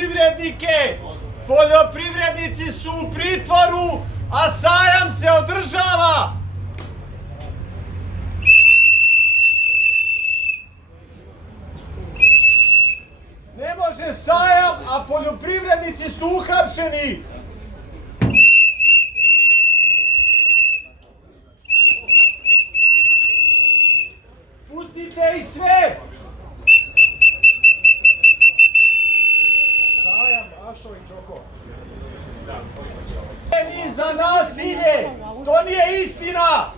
poljoprivrednike. Poljoprivrednici su u pritvoru, a sajam se održava. Ne može sajam, a poljoprivrednici su uhapšeni. Pustite ih sve! Sajam, Ašo i Čoko. Ni za nasilje! To nije istina!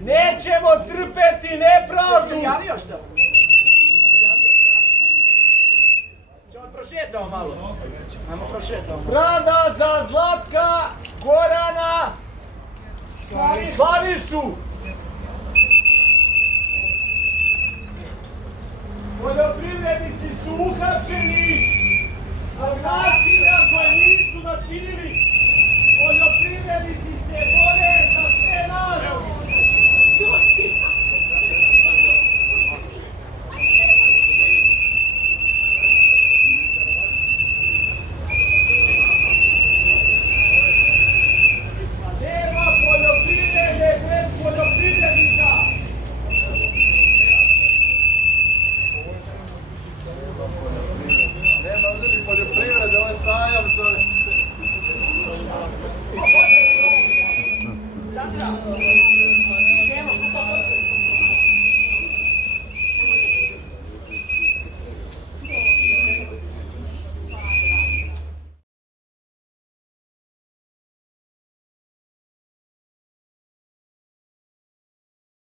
Nećemo trpeti nepravdu! Javio što? Ćemo prošetao malo. Ajmo prošetao malo. Pravda za Zlatka, Gorana, Slavišu! Poljoprivrednici su uhapšeni zbog nasilja koje nisu načinili. Poljoprivrednici